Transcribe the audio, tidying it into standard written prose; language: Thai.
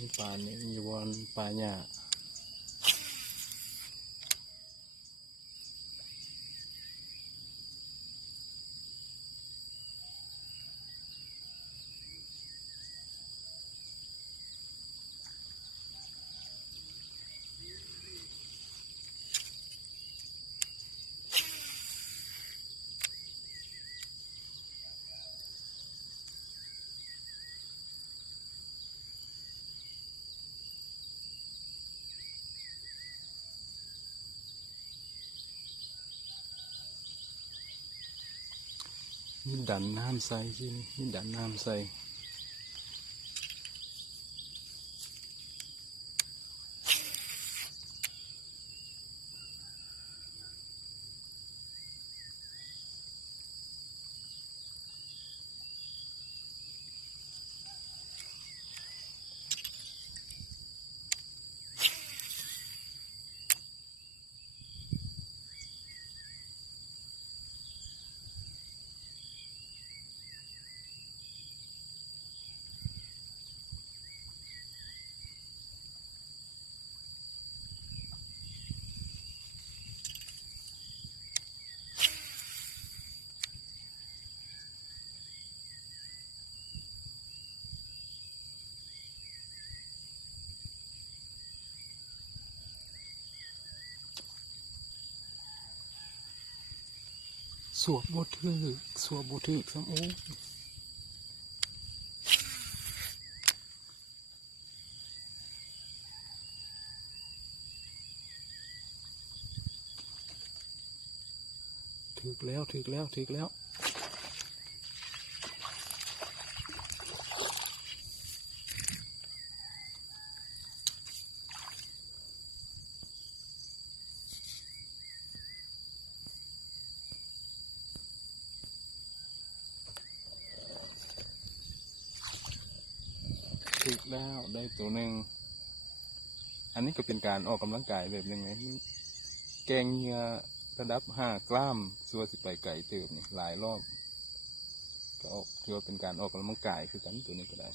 นี่ป่านี่อยู่บนป่าหญ้านี่ดันน้ำใสที่นี่ดันน้ำใสสวบบทึกสวบบทึกซ้ำโอ้ถึกแล้วถึกแล้วถึกแล้วถึกแล้วได้ตัวหนึ่งอันนี้ก็เป็นการออกกำลังกายแบบหนึ่งไงแกงเหงื่อระดับ5 กรัมส่วนสิไปไก่เติมนี่หลายรอบก็ถือว่าเป็นการออกกำลังกายคือกันตัวนี้ก็ได้